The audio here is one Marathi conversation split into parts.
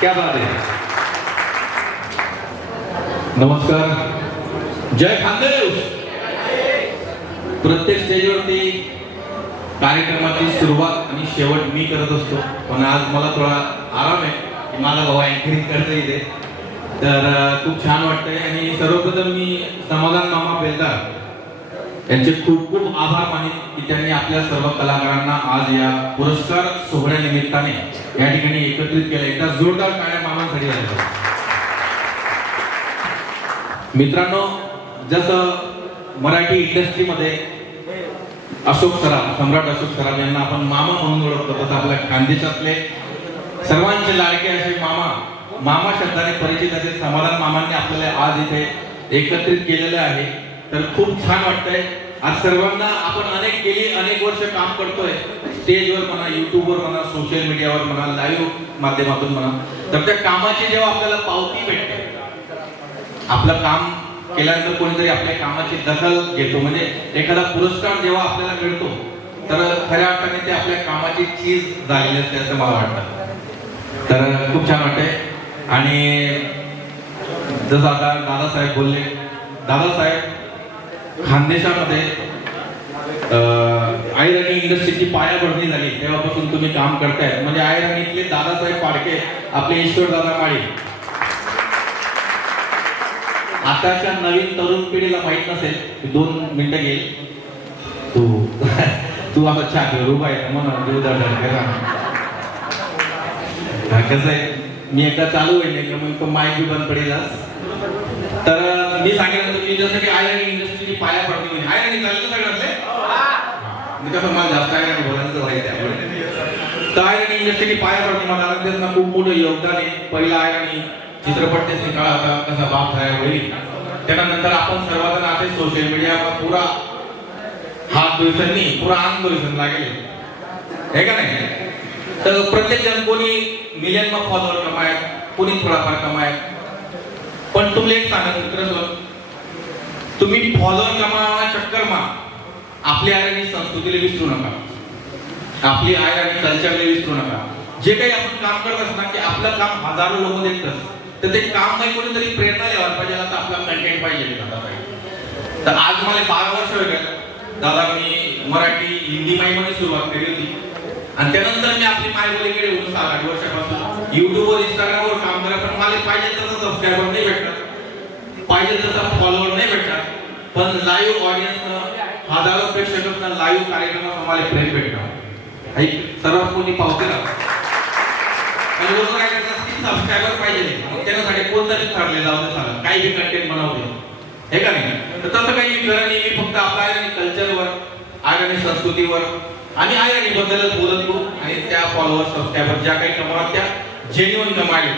क्या बात आहे. नमस्कार. जय खानदेव. प्रत्येक स्टेजवरती कार्यक्रमाची सुरुवात आणि शेवट मी करत असतो, पण आज मला थोडा आराम आहे की माझा भाऊ अँकरिंग करतो इथे, तर खूप छान वाटतंय. आणि सर्वप्रथम मी समाधान मामा बेलदार यांचे खूप खूप आभार मानेन की त्यांनी आपल्या सर्व कलाकारांना आज या पुरस्कार सोहळ्यानिमित्ताने या ठिकाणी एकत्रित केलं. एकदा जोरदार टाळ्या मामांसाठी झाल्या. मित्रांनो, जसं मराठी इंडस्ट्रीमध्ये अशोक सराफ, सम्राट अशोक सराफ यांना आपण मामा म्हणून ओळखतो, तसं आपल्या खानदेशातले सर्वांचे लाडके असे मामा शब्दाने परिचित असे समाधान मामांनी आपल्याला आज इथे एकत्रित केलेले आहे. तर खूप छान वाटतंय. आज सर्वांना आपण अनेक वर्ष काम करतोय, स्टेजवर म्हणा, युट्यूबवर म्हणा, सोशल मीडियावर म्हणा, लाईव्ह माध्यमातून म्हणा. तर त्या कामाची जेव्हा आपल्याला पावती भेटते, आपलं काम केल्यानंतर कोणीतरी आपल्या कामाची दखल घेतो, म्हणजे एखादा पुरस्कार जेव्हा आपल्याला मिळतो, तर खऱ्या अर्थाने ते आपल्या कामाची चीज झालेली असते असं मला वाटतं. तर खूप छान वाटतंय. आणि जसं आता दादासाहेब बोलले, दादासाहेब खानदेशामध्ये आयरणी इंडस्ट्रीची पायाभरणी झाली तेव्हापासून तुम्ही काम करताय. म्हणजे आयरणीतले दादासाहेब फाडके, आपले ईश्वरदादा माळी. आताच्या नवीन तरुण पिढीला माहित नसेल, 2 मिनिटं घेईल तू आता छान रूप आहे म्हणून कसं आहे, मी एकदा चालू होईल मग माईक बी बंद पडेल. तर मी सांगितलं तुम्ही जसं की आयरणी इंडस्ट्रीची पायाभरणी होईल. आयरणी चाललं सगळ्यातले मी कसं मला जास्त आयरणी बोलायचं राहील त्यामुळे. तर आयरणी इंडस्ट्रीची पायाभरणी मला त्यांना खूप मोठं योगदान आहे. पहिला आयरणी चित्रपट ते काळ होता, कसा बाप झाला होईल. त्यानंतर आपण सर्वजण आता सोशल मीडियावर पुरा हात दिवसांनी पुरा अंग दिवसांनी लागेल हे का नाही. तर प्रत्येक जण कोणी मिलियन मा फॉलोअर कमाय, कोणी थोडाफार कमाय. पण तुम्ही एक सांगा मित्र, तुम्ही फॉलोअर कमावा चक्कर मा आपली आयरणी संस्कृतीला विसरू नका, आपली आयरणी कल्चरला विसरू नका. जे काही आपण काम करत असणार की आपलं काम हजारो लोक देखतात, तर ते काम नाही कोणीतरी प्रेरणा द्यायला पाहिजे, असं आपला कंटेंट पाहिजे. तर आज मला 12 वर्ष होईल दादा, मी मराठी हिंदी माईमध्ये सुरुवात केली होती आणि त्यानंतर मी आपली मायबोलीकडे येऊन 7-8 वर्षापासून युट्यूबवर, इंस्टाग्रामवर काम करत. पण मला पाहिजे तसं सबस्क्रायबर नाही भेटणार, पाहिजे तसा फॉलोअर नाही भेटणार, पण लाईव्ह ऑडियन्स, हजारो प्रेक्षकांना लाईव्ह कार्यक्रमात आम्हाला प्रेम भेटणार. सर्वात मोठी पावती लागते. सबस्क्रायबर पाहिजे, मग त्यासाठी कोणतरी ठरले जाऊ दे, सांगा काही बी कंटेंट बनवते हे का नाही. तर तसं काही मी करत नाही. मी फक्त आपल्या आयरणी कल्चरवर, आयरणी संस्कृतीवर आणि आयरणी बद्दलच बोलत होतो. आणि त्या फॉलोअर, सबस्क्रायबर ज्या काही कमावतात त्या जेन्युइन कमायला,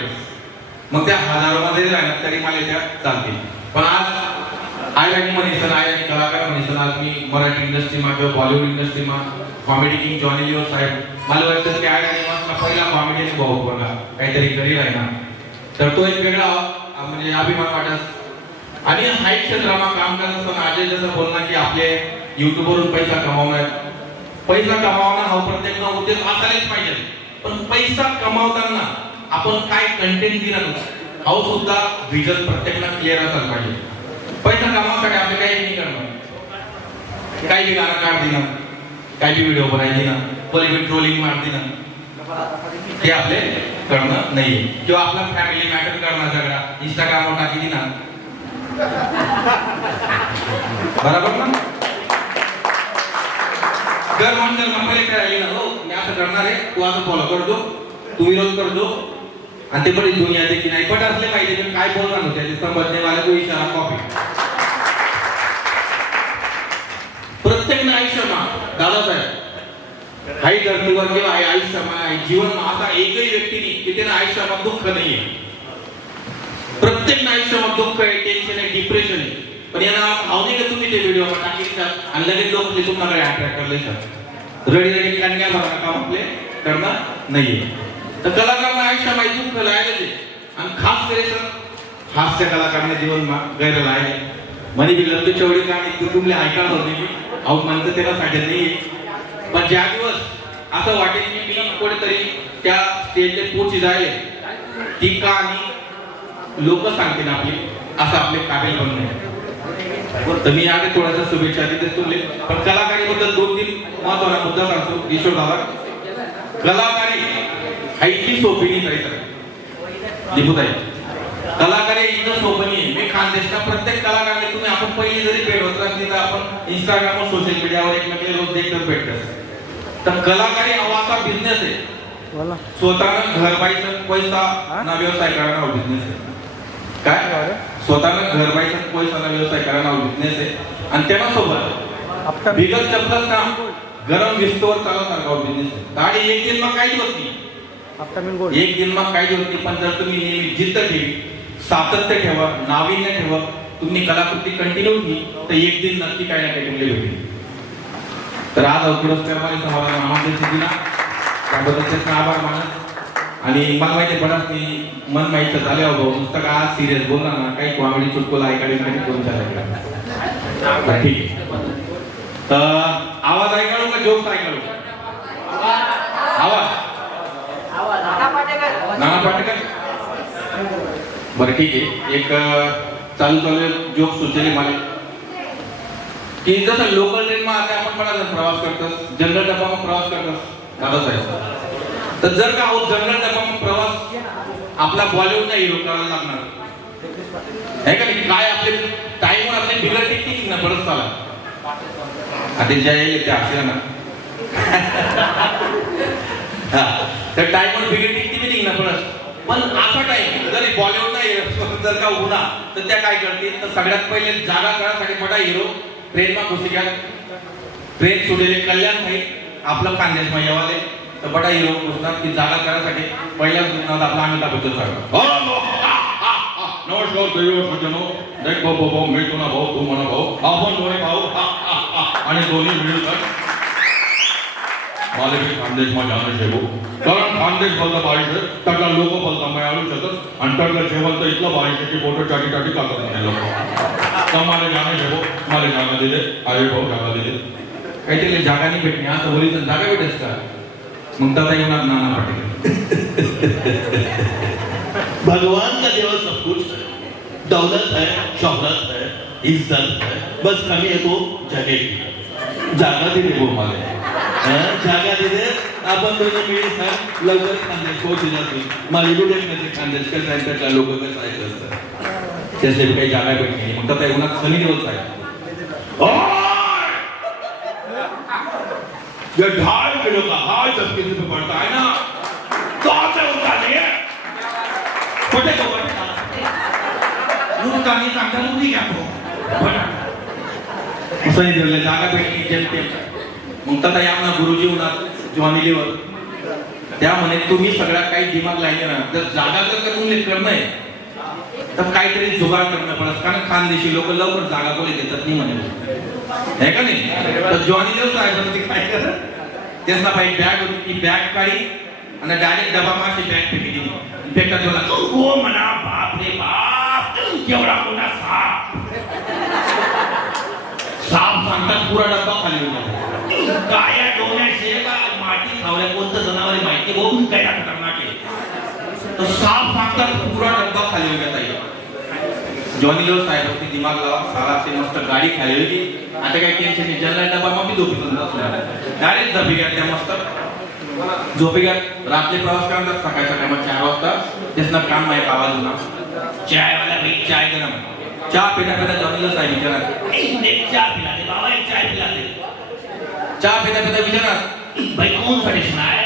मग त्या हजारोमध्ये राहणार तरी मला त्या चालतील. पण आज आयरणी म्हणीसन, आयरणी कलाकार म्हणीसन, आज मी मराठी इंडस्ट्रीमा किंवा बॉलिवूड इंडस्ट्रीमा कॉमेडी किंग जॉनी लिओ साहेब, मला वाटतं की आयरणी पहिला कॉमेडी भाऊ बघा काहीतरी करीर आहे ना, तर तो एक वेगळा म्हणजे अभिमान वाटत. आणि हाय क्षेत्रामा काम करत असताना अजय जसं बोलणार की आपले युट्यूबवरून पैसा कमावणार हा प्रत्येक उद्देश असायलाच पाहिजे. पण पैसा कमावताना आपण काय कंटेंट दिलं हा सुद्धा विजन प्रत्येकाला क्लिअर असायला पाहिजे. पैसा कमावण्यासाठी आपण काही नाही करणार, काही बी गाणं काढ दिलं, काही बी व्हिडिओ बनायची ना, कोणी ट्रोलिंग मारती ना, हे आपले करणं नाही. किंवा आपला फॅमिली मॅटर करणं सगळा इंस्टाग्रामवर टाकी दिना, बरोबर ना. घर म्हणून पहिले राहिली ना, हो मी असं करणार आहे, तू असं फॉलो करतो, तू विरोध करतो, आणि ते बरी दुनिया देखील नाही पट असले पाहिजे. पण काय बोलणार होते ते समजणे वाले को इशारा कॉपी. प्रत्येक आयुष्यमा दादासाहेब हाई धर्तीवर किंवा आयुष्यात जीवन असा एकही व्यक्ती नाही की त्याला आयुष्यात दुःख नाहीये. प्रत्येक आयुष्यात दुःख आहे, टेन्शन आहे, डिप्रेशन आहे. पण यांना आवडे का तुम्ही ते व्हिडिओ टाकतात आणि लगेच लोक तुम्हाला अट्रॅक्ट करले सर रडी कन्या भरणं काम आपले करणं नाहीये. तर कलाकारांना आयुष्यामध्ये दुःख लायले आणि खास करे सर हास्य कलाकारांना जीवन गैर लायले म्हणे बी लंबी चौडी कहाणी तुम्ही ऐकायला होती मी अहो म्हणतं त्याला साठी नाहीये. पण ज्या दिवस असं वाटेल की मी कुठेतरी त्या स्टेजला पोहोची जाईल ती कहाणी लोक सांगतील आपली, असं आपले काबिल बनणे. तर मी आधी थोड्याशा शुभेच्छा तिथेच तुमले, पण कलाकारीबद्दल 2-3 महत्त्वाचा मुद्दा सांगतो. ईश्वर दादा, कलाकारी हायची सोपी नाही करायचं दीपूताई. कलाकारी एकदम सोपं नाही. मी खानदेशला प्रत्येक कलाकाराने तुम्ही आपण पहिली जरी भेट होत असली तर आपण इंस्टाग्राम व सोशल मीडियावर एकमेकांना रोज देखत भेटतो. तर कलाकारी हा असा बिझनेस आहे, स्वतःनं घर बाईचा पैसा ना व्यवसाय करणारा बिझनेस आहे. काय स्वतःनं घर बाईचा पैसा ना व्यवसाय करणारा बिझनेस आहे. आणि त्याला सोबत बिगर चपलच काम गरम विस्तवर चालवणारा बिझनेस आहे. गाडी एक दिन मग काही होत नाही, एक दिन मग काही होत नाही. पण जर तुम्ही नेहमी जिद्द ठेवी, सातत्य ठेवा, नाविन्य ठेवा, तुम्ही कलाकृती कंटिन्यू ठेवी, तर एक दिन नक्की काही ना काही तुमले भेटेल. तर आज पुरस्कार मला आमंत्रित दिला त्याबद्दल त्याचा आभार मानत. आणि मला माहिती पडत की मन माहिती झाल्यावर भाऊ नुसतं का आज सिरियस बोलणार ना, काही कॉमेडी चुटकुला ऐकायला करून चालायला ठीक आहे. तर आवाज ऐकालो का जोक्स ऐकालो? आवाज नाना पाटेकर. बरं ठीक आहे. एक चालू जोक सुचले मला की जसं लोकल ट्रेनमा आता आपण मला प्रवास करतो, जनरल डब्बाમાં प्रवास करतो दादासाहेब. तर जर का जनरल डब्बाમાં प्रवास आपला बॉलिवूडचा हिरो करायला लागणार आहे का नाही, काय आपले टाइमवर आपले बिगर टिकटिक ना परत चाला आता ज्या येईल त्या अक्षरा ना हा, तर टाइमवर बिगर टिकटिक निघणार परत. पण असा टाइम जर बॉलिवूडचा हिरो जर का होणार तर त्या काय करतील, तर सगळ्यात पहिले जागा करासाठी मोठा हिरो ट्रेनमा घुसी घ्या. ट्रेन सुटेले कल्याण भाई आपलं खानदेश येवाले तर बडा हिरो घुसणार की जागा करायसाठी पहिल्या आपला अमिताभ बच्चन सांगतो नमस्कार दैव सज्जनो, देख भाऊ मी तुला भाऊ तू म्हणा भाऊ आपण दोन्ही भाऊ आणि दोन्ही मिळून मला भी खानदेश में जाना चाहिए. कारण खानदेश बोलता बारिश है, तकला लोक बोलता मैं आलू शकत आणि तकला जेवण तर इतलं बारिश आहे की फोटो टाटी टाटी कागद नाही लोक. तर मला जाणं शेवो, मला जागा दिले, अरे भाऊ जागा दिले. काहीतरी जागा नाही भेटणे असं बोली तर जागा भेटेस का? मग दादा येणार नाना पाटील. भगवान का देवा सब कुछ है, दौलत है, शोहरत है, इज्जत है, बस कमी है तो जगह की. जागा दिली वो मला जागा दिले आपण दोन्ही मिळून सांग लवकर खानदेश पोहोचू जातील. मला इकडे खानदेश कसं आहे त्याच्या लोक कसं आहे असतं त्यासाठी काही जागा भेटली. मग आता उन्हात सनी दिवस आहे ये 2.5 किलो का हार जब किसी पे पड़ता है ना तो आते होता नहीं है. पटे को मूर्ख आणि सांगता मुली घ्या सनी दिवला जागा भेटली जेमते. मग तथा या आपला गुरुजी होणार जॉनी लिव्हर त्या म्हणे तुम्ही सगळ्या काही दिमाग लायले ना, जर जागा जर का तुम्ही करणं आहे तर काहीतरी जुगाड करणं पडत. कारण खानदेशी लोक लवकर जागा कोणी देतात नाही म्हणे आहे का नाही. तर जॉनी लिव्हर साहेब काय करत त्याचा बाई बॅग होती ती बॅग काढी आणि डायरेक्ट डबा माशी बॅग फेकी दिली. फेकता तेवढा ओ म्हणा बाप रे बाप केवढा मोठा साप. साप सांगतात पुरा डब्बा खाली होता. गाया डोळ्या शेळा माती खावल्या कोणतं जनावर माहिती बघून काय खतरनाक आहे. तो साप सांगतात पुरा डब्बा खाली होता. ताई जॉनी लिव्हर साहेब दिमाग लावा साराची मस्त गाडी खाली होती. आता काही टेन्शन नाही, जनरल डबा मग मी झोपी डायरेक्ट झोपी घ्या त्या मस्त झोपी घ्या. रात्री प्रवास करतात सकाळच्या टायमात 4 वाजता त्याचं काम माहिती आवाज होता चाय वाला भाई चाय गरम. चहा पिता पिता जॉनी लिव्हर साहेब विचारणार एक चहा पिला दे बाबा, एक चाय पिला दे. चहा पिता पिता विचारणार भाई कौन सा स्टेशन आहे?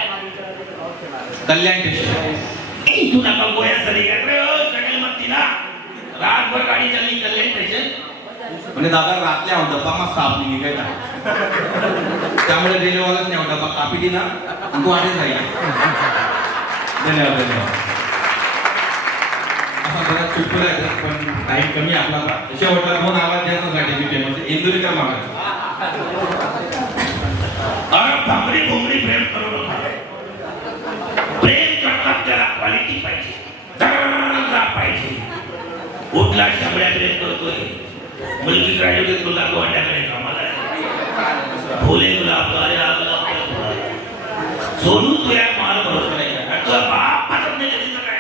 कल्याण स्टेशन. तू नका गोया सरी चढेल मग तिला रातभर गाडी चालली कल्याण स्टेशन. म्हणजे दादा रातल्या डब्बा मग साप निघी काय त्यामुळे रेल्वेवालाच नाही डब्बा कापी दिला आणि तू आधीच राहील. धन्यवाद धन्यवाद. असा बराच चुटकुला आहे पण टाईम कमी आपला. शेवटला 2 आवाज जास्त फेमस इंदुरीकर महाराज. अरे भांगडी भोंगडी प्रेम करू नका. प्रेम करतात त्याला क्वालिटी पाहिजे, दर्जा पाहिजे. उठला शबड्या प्रेम करतोय मुलगी राहिली तुला गोंड्याकडे कामाला फुले गुलाब सोनू तुया माल भरोसा नाही का तुझा बाप पाठवत नाही कधीच काय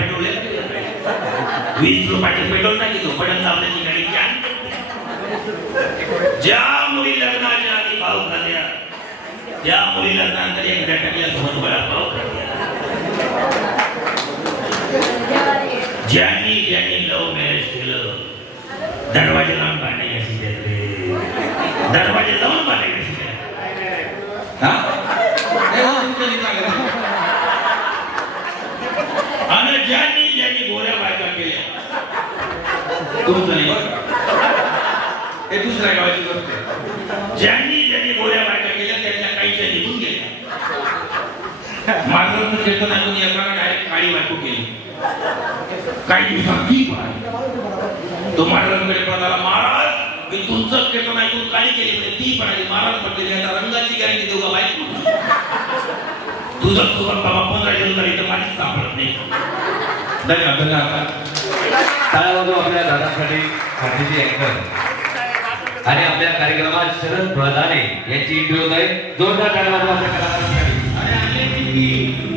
पेट्रोल 20 रुपयाचे पेट्रोल टाकी पडत आपल्याची गाडी ज्या मुली लग्नाच्या आधी भाव खात्या ज्या मुली लग्नानंतर एकदा टाकल्यासोबत बळा भाव खात्या ज्यांनी ज्यांनी लव्ह मॅरेज केलं दरवाजे लावून भांडे कशी देतले दरवाजे लावून भांडे कशी हा नाही, हो, तुमचं नाही सांगत. आणि ज्यांनी ज्यांनी गोऱ्या बायका केल्या तुमचं नाही बरं हे दुसऱ्या गावाची गोष्ट आहे. ज्यांनी ज्यांनी गोऱ्या बायका केल्या त्यांच्या काहीच्या निघून गेल्या माझं कीर्तन ऐकून एकानं डायरेक्ट काळी बायको केली काही दिवसात ती पळाली. तो महाराजांकडे पळाला महाराज मी तुमचं कीर्तन ऐकून काळी केली म्हणजे ती पळाली. महाराज म्हटले आता रंगाची गॅरंटी देऊ का बायको तुझं बाबा 15 दिवस झाली तर माझीच सापडत नाही धन्यवाद धन्यवाद. टाळ्या वाजवा आपल्या दादासाठी खात्याची अँकर आणि आपल्या कार्यक्रमात शरद प्रधाने यांची इंटरव्ह्यू आहे. जोरदार टाळ्या वाजवा आपल्या कलाकारांसाठी. अरे आले की